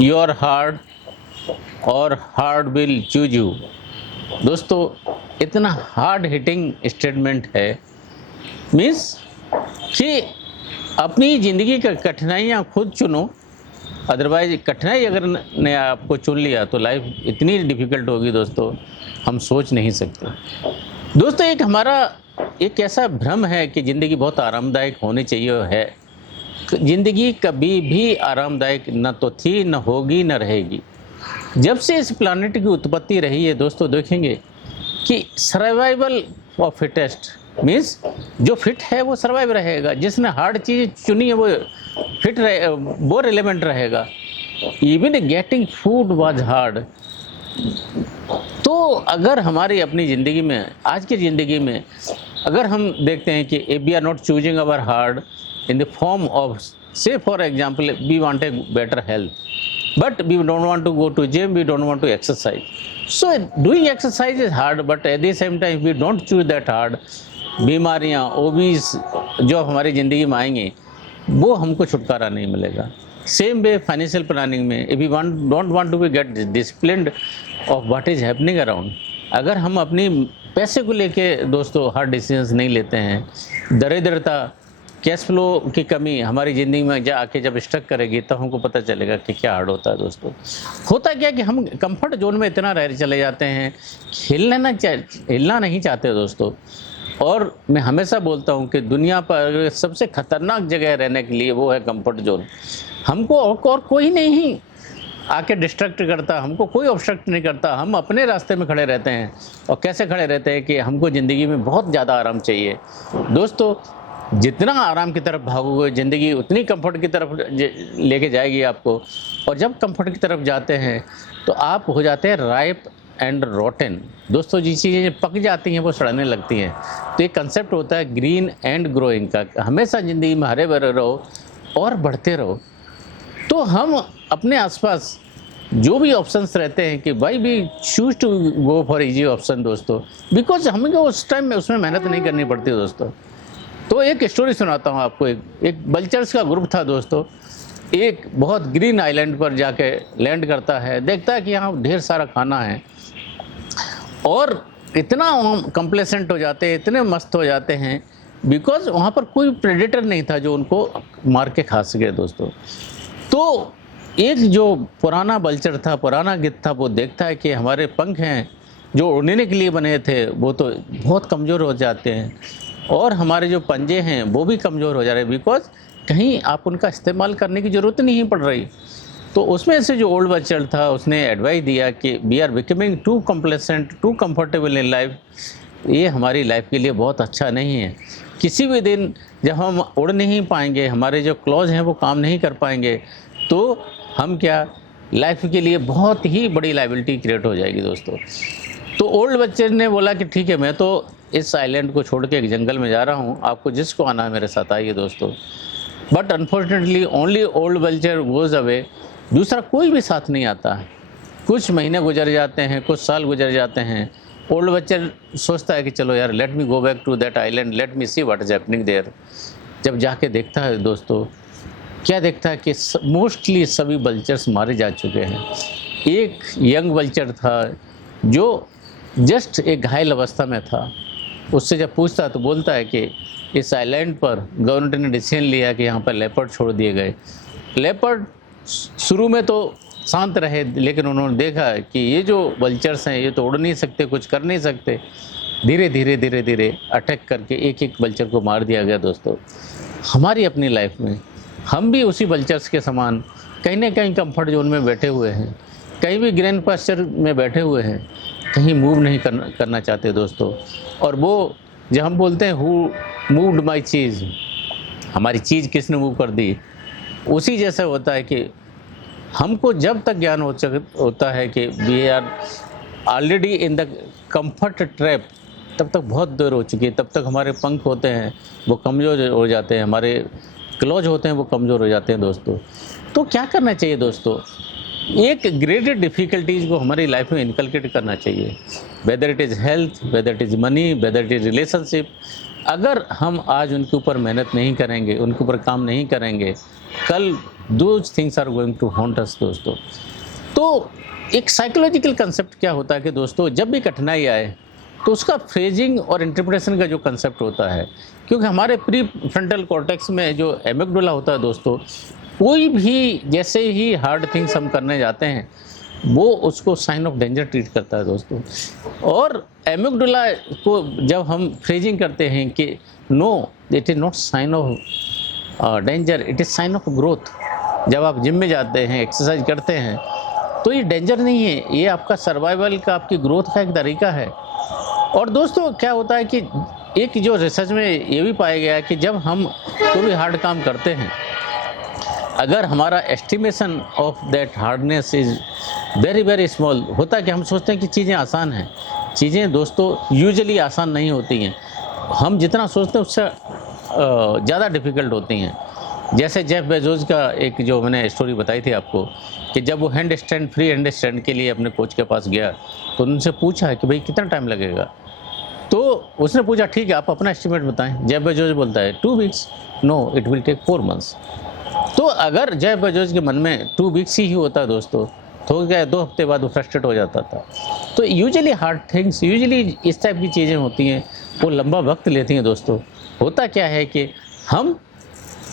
Your heart और heart will choose you. दोस्तों, इतना हार्ड हिटिंग स्टेटमेंट है। मीन्स कि अपनी ज़िंदगी का कठिनाइयाँ खुद चुनो, अदरवाइज कठिनाई अगर ने आपको चुन लिया तो लाइफ इतनी डिफ़िकल्ट होगी दोस्तों, हम सोच नहीं सकते। दोस्तों, एक हमारा एक ऐसा भ्रम है कि ज़िंदगी बहुत आरामदायक होनी चाहिए और है। ज़िंदगी कभी भी आरामदायक न तो थी, न होगी, न रहेगी। जब से इस प्लानेट की उत्पत्ति रही है दोस्तों, देखेंगे कि सर्वाइवल ऑफ फिटेस्ट, मीन्स जो फिट है वो सर्वाइव रहेगा, जिसने हार्ड चीज़ चुनी है वो फिट रहे, वो रिलेवेंट रहेगा। Even getting food was hard. तो अगर हमारी अपनी ज़िंदगी में, आज की ज़िंदगी में अगर हम देखते हैं कि if we are not choosing our hard in the form of, say for example we want a better health, but we don't want to go to gym, we don't want to exercise. So doing exercise is hard, but at the same time we don't choose that hard, बीमारियाँ, obese जो हमारी ज़िंदगी में आएंगी वो हमको छुटकारा नहीं मिलेगा। सेम वे फाइनेंशियल प्लानिंग में, if we don't want to be get disciplined of what is happening around, अगर हम अपनी पैसे को लेके दोस्तों हार्ड डिसीजंस नहीं लेते हैं, दरिद्रता, कैश फ्लो की कमी हमारी ज़िंदगी में आके जब स्टक करेगी तब हमको पता चलेगा कि क्या हार्ड होता है दोस्तों। होता क्या कि हम कंफर्ट जोन में इतना रह चले जाते हैं, हिलना नहीं चाहते दोस्तों। और मैं हमेशा बोलता हूँ कि दुनिया पर सबसे ख़तरनाक जगह रहने के लिए वो है कंफर्ट जोन। हमको और कोई नहीं आके डिस्ट्रैक्ट करता, हमको कोई ऑब्स्ट्रक्ट नहीं करता, हम अपने रास्ते में खड़े रहते हैं। और कैसे खड़े रहते हैं कि हमको ज़िंदगी में बहुत ज़्यादा आराम चाहिए दोस्तों। जितना आराम की तरफ भागोगे ज़िंदगी उतनी कंफर्ट की तरफ लेके जाएगी आपको। और जब कंफर्ट की तरफ जाते हैं तो आप हो जाते हैं राइप एंड रोटन। दोस्तों, जिस चीज़ें पक जाती हैं वो सड़ने लगती हैं। तो एक कंसेप्ट होता है ग्रीन एंड ग्रोइंग का, हमेशा ज़िंदगी में हरे भरे रहो और बढ़ते रहो। तो हम अपने आसपास जो भी ऑप्शंस रहते हैं कि भाई भी choose to go for easy option दोस्तों, बिकॉज हमें उस टाइम में उसमें मेहनत नहीं करनी पड़ती दोस्तों। तो एक स्टोरी सुनाता हूँ आपको। एक बल्चर्स का ग्रुप था दोस्तों, एक बहुत ग्रीन आइलैंड पर जाके लैंड करता है, देखता है कि यहाँ ढेर सारा खाना है और इतना कंप्लेसेंट हो जाते हैं, इतने मस्त हो जाते हैं, बिकॉज वहाँ पर कोई प्रेडेटर नहीं था जो उनको मार के खा सके दोस्तों। तो एक जो पुराना बल्चर था, पुराना गिद्ध था, वो देखता है कि हमारे पंख हैं जो उड़ने के लिए बने थे वो तो बहुत कमज़ोर हो जाते हैं और हमारे जो पंजे हैं वो भी कमज़ोर हो जा रहे हैं, बिकॉज कहीं आप उनका इस्तेमाल करने की ज़रूरत नहीं पड़ रही। तो उसमें से जो ओल्ड बच्चर था उसने एडवाइस दिया कि we are becoming too complacent, too comfortable in life. ये हमारी लाइफ के लिए बहुत अच्छा नहीं है। किसी भी दिन जब हम उड़ नहीं पाएंगे, हमारे जो क्लॉज हैं वो काम नहीं कर पाएंगे, तो हम क्या लाइफ के लिए बहुत ही बड़ी लाइबिलिटी क्रिएट हो जाएगी दोस्तों। तो ओल्ड बच्चे ने बोला कि ठीक है, मैं तो इस आइलैंड को छोड़ के एक जंगल में जा रहा हूँ, आपको जिसको आना है मेरे साथ आइए दोस्तों। But unfortunately only old vulture goes away, दूसरा कोई भी साथ नहीं आता है। कुछ महीने गुजर जाते हैं, कुछ साल गुजर जाते हैं। ओल्ड बच्चर सोचता है कि चलो यार, let me go back to that island, let me see what is happening there. जब जाके देखता है दोस्तों, क्या देखता है कि मोस्टली सभी बल्चर्स मारे जा चुके हैं। एक यंग बल्चर था जो जस्ट एक घायल अवस्था में था। उससे जब पूछता तो बोलता है कि इस आइलैंड पर गवर्नमेंट ने डिसीजन लिया कि यहाँ पर लेपर्ड छोड़ दिए गए। लेपर्ड शुरू में तो शांत रहे, लेकिन उन्होंने देखा कि ये जो वल्चर्स हैं ये तो उड़ नहीं सकते, कुछ कर नहीं सकते। धीरे धीरे अटैक करके एक एक वल्चर को मार दिया गया दोस्तों। हमारी अपनी लाइफ में हम भी उसी वल्चर्स के समान कहीं ना कहीं कंफर्ट जोन में बैठे हुए हैं, कहीं भी ग्रीन पास्चर में बैठे हुए हैं, कहीं मूव नहीं करना चाहते दोस्तों। और वो जब हम बोलते हैं हु मूव्ड माई चीज़, हमारी चीज़ किसने मूव कर दी, उसी जैसा होता है कि हमको जब तक ज्ञान होता है कि we are already in the comfort trap, तब तक बहुत देर हो चुकी है। तब तक हमारे पंख होते हैं वो कमज़ोर हो जाते हैं, हमारे क्लॉज होते हैं वो कमज़ोर हो जाते हैं दोस्तों। तो क्या करना चाहिए दोस्तों? एक ग्रेडेड डिफ़िकल्टीज़ को हमारी लाइफ में इनकलकेट करना चाहिए, whether it is health, whether it is money, whether it is relationship. अगर हम आज उनके ऊपर मेहनत नहीं करेंगे, उनके ऊपर काम नहीं करेंगे, कल those things are going to haunt us दोस्तों। तो एक साइकोलॉजिकल कंसेप्ट क्या होता है कि दोस्तों, जब भी कठिनाई आए तो उसका फ्रेजिंग और इंटरप्रिटेशन का जो कंसेप्ट होता है, क्योंकि हमारे प्री फ्रंटल कॉर्टेक्स में जो एमिगडाला होता है दोस्तों, कोई भी जैसे ही हार्ड थिंग्स हम करने जाते हैं वो उसको साइन ऑफ डेंजर ट्रीट करता है दोस्तों। और एमिगडाला को जब हम फ्रेजिंग करते हैं कि no, it is not sign of danger, it is sign of growth. जब आप जिम में जाते हैं, एक्सरसाइज करते हैं, तो ये डेंजर नहीं है, ये आपका सर्वाइवल का, आपकी ग्रोथ का एक तरीका है। और दोस्तों क्या होता है कि एक जो रिसर्च में ये भी पाया गया है कि जब हम कोई भी हार्ड काम करते हैं, अगर हमारा estimation of that hardness is very very small, होता है कि हम सोचते हैं कि चीज़ें आसान हैं। चीज़ें दोस्तों यूजुअली आसान नहीं होती हैं, हम जितना सोचते हैं उससे ज़्यादा डिफ़िकल्ट होती हैं। जैसे जेफ बेजोस का एक जो मैंने स्टोरी बताई थी आपको, कि जब वो hand stand, free hand stand के लिए अपने कोच के पास गया तो उनसे पूछा कि भाई कितना टाइम लगेगा। तो उसने पूछा ठीक है आप अपना एस्टिमेट बताएं। जेफ बेजोस बोलता है 2 weeks, no it will take 4 months. तो अगर जेफ बेजोस के मन में 2 वीक्स ही होता दोस्तों, तो क्या 2 हफ्ते बाद वो फ्रस्ट्रेट हो जाता था। तो यूजुअली हार्ड थिंग्स, यूजुअली इस टाइप की चीज़ें होती हैं, वो लंबा वक्त लेती हैं दोस्तों। होता क्या है कि हम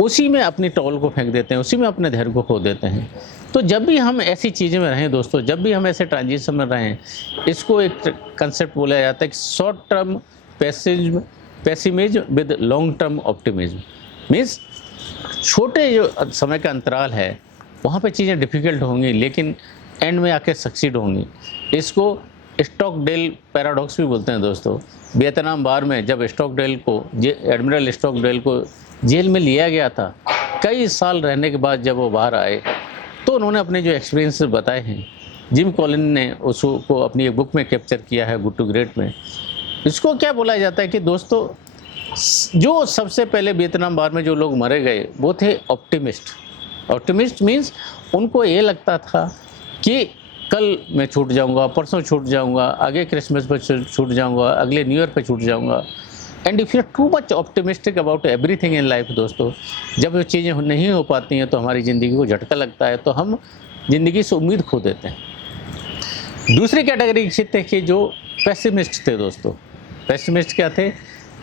उसी में अपनी टॉल को फेंक देते हैं, उसी में अपने धैर्य को खो देते हैं। तो जब भी हम ऐसी चीज़ें में रहें दोस्तों, जब भी हम ऐसे ट्रांजिशन में रहें, इसको एक कंसेप्ट बोला जाता है कि short term pessimism with long term optimism. Means छोटे जो समय का अंतराल है वहाँ पे चीज़ें डिफ़िकल्ट होंगी, लेकिन एंड में आके सक्सीड होंगी। इसको स्टॉकडेल पैराडॉक्स भी बोलते हैं दोस्तों। वियतनाम वार में जब स्टॉकडेल को, एडमिरल स्टॉकडेल को जेल में लिया गया था, कई साल रहने के बाद जब वो बाहर आए तो उन्होंने अपने जो एक्सपीरियंस बताए हैं, जिम कॉलिन ने उसको अपनी एक बुक में कैप्चर किया है, गुड टू ग्रेट में। इसको क्या बोला जाता है कि दोस्तों, जो सबसे पहले वियतनाम वार में जो लोग मारे गए वो थे ऑप्टिमिस्ट। ऑप्टिमिस्ट मीन्स उनको ये लगता था कि कल मैं छूट जाऊंगा, परसों छूट जाऊंगा, आगे क्रिसमस पर छूट जाऊंगा, अगले न्यू ईयर पर छूट जाऊंगा। And if you are too much optimistic about everything in life दोस्तों, जब वो चीज़ें नहीं हो पाती हैं तो हमारी ज़िंदगी को झटका लगता है, तो हम ज़िंदगी से उम्मीद खो देते हैं। दूसरी कैटेगरी थे कि जो पेसिमिस्ट थे दोस्तों। पेसिमिस्ट क्या थे?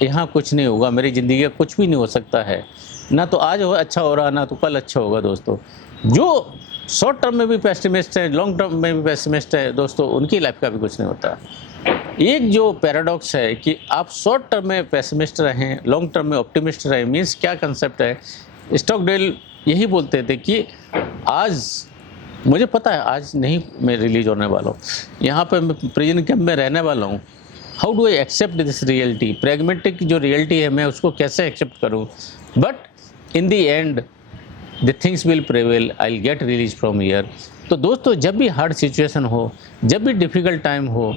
यहाँ कुछ नहीं होगा, मेरी ज़िंदगी का कुछ भी नहीं हो सकता है, ना तो आज अच्छा हो रहा, ना तो कल अच्छा होगा दोस्तों। जो शॉर्ट टर्म में भी पेसिमिस्ट है, लॉन्ग टर्म में भी पेसिमिस्ट है दोस्तों, उनकी लाइफ का भी कुछ नहीं होता। एक जो पैराडॉक्स है कि आप शॉर्ट टर्म में पेसिमिस्ट रहें, लॉन्ग टर्म में ऑप्टिमिस्ट रहें। मीन्स क्या कंसेप्ट है? स्टॉकडेल यही बोलते थे कि आज मुझे पता है आज नहीं मैं रिलीज होने वाला हूँ, यहाँ पर मैं प्रिजन कैंप में रहने वाला हूँ। How do I accept this reality? Pragmatic जो रियलिटी है मैं उसको कैसे एक्सेप्ट करूँ? But in the end the things will prevail, I will get release from here. तो दोस्तों जब भी हार्ड सिचुएशन हो, जब भी डिफ़िकल्ट टाइम हो,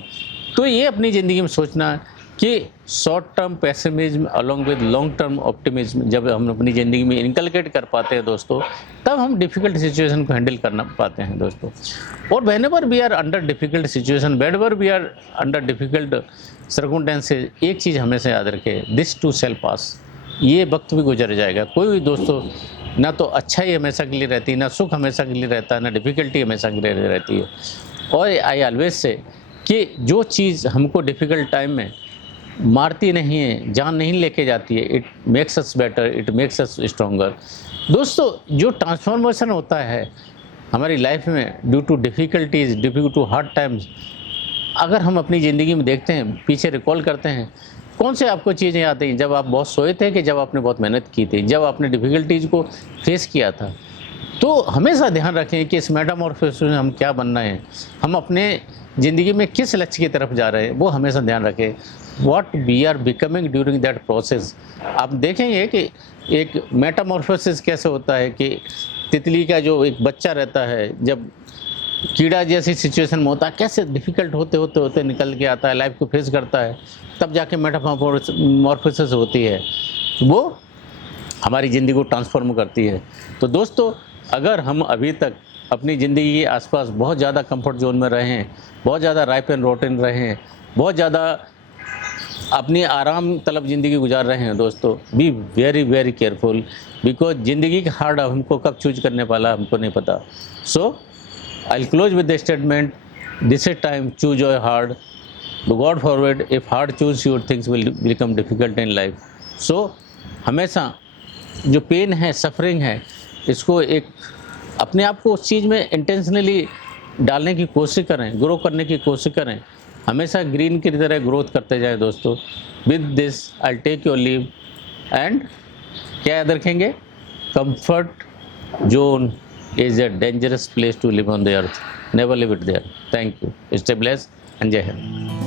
तो ये अपनी ज़िंदगी में सोचना कि short term pessimism along with long term optimism जब हम अपनी ज़िंदगी में इनकलकेट कर पाते हैं दोस्तों, तब हम डिफ़िकल्ट सिचुएशन को हैंडल करना पाते हैं दोस्तों। और whenever we are under difficult situation, whenever we are under difficult circumstances, एक चीज़ हमेशा याद रखें, दिस टू शैल पास। ये वक्त भी गुजर जाएगा। कोई भी दोस्तों ना तो अच्छा ही हमेशा के लिए रहती है, ना सुख हमेशा के लिए रहता है, ना डिफ़िकल्टी हमेशा के लिए रहती है। और आई ऑलवेज से कि जो चीज़ हमको डिफ़िकल्ट टाइम में मारती नहीं है, जान नहीं लेके जाती है, it makes us better, it makes us stronger. दोस्तों जो ट्रांसफॉर्मेशन होता है हमारी लाइफ में due to difficulties, due to hard times, अगर हम अपनी ज़िंदगी में देखते हैं, पीछे रिकॉल करते हैं, कौन से आपको चीज़ें आती हैं? जब आप बहुत सोए थे कि जब आपने बहुत मेहनत की थी, जब आपने डिफ़िकल्टीज़ को फेस किया था। तो हमेशा ध्यान रखें कि इस मेटामॉर्फोसिस में हम क्या बनना है, हम अपने ज़िंदगी में किस लक्ष्य की तरफ जा रहे हैं, वो हमेशा ध्यान रखें। What we are becoming during that process. आप देखेंगे कि एक मेटामॉर्फोसिस कैसे होता है कि तितली का जो एक बच्चा रहता है, जब कीड़ा जैसी सिचुएशन में होता है, कैसे डिफ़िकल्ट होते होते होते निकल के आता है, लाइफ को फेस करता है, तब जाके मेटामॉर्फोसिस होती है, वो हमारी ज़िंदगी को ट्रांसफॉर्म करती है। तो दोस्तों अगर हम अभी तक अपनी ज़िंदगी के आसपास बहुत ज़्यादा कंफर्ट जोन में रहे हैं, बहुत ज़्यादा राइप एंड रोटन रहे हैं, बहुत ज़्यादा अपनी आराम तलब ज़िंदगी गुजार रहे हैं दोस्तों, be very very careful, because ज़िंदगी का हार्ड हमको कब चूज करने वाला हमको नहीं पता. So I will close with the statement, this is time, choose your hard. Do God forbid if hard choose your things will become difficult in life. So हमेशा जो पेन है, सफरिंग है, इसको एक अपने आप को उस चीज़ में इंटेंशनली डालने की कोशिश करें, ग्रो करने की कोशिश करें. हमेशा ग्रीन की तरह ग्रोथ करते जाएं दोस्तों. With this I take your leave and क्या याद रखेंगे, comfort zone is a dangerous place to live on the earth. Never live it there. Thank you. Stay blessed and जय हिंद.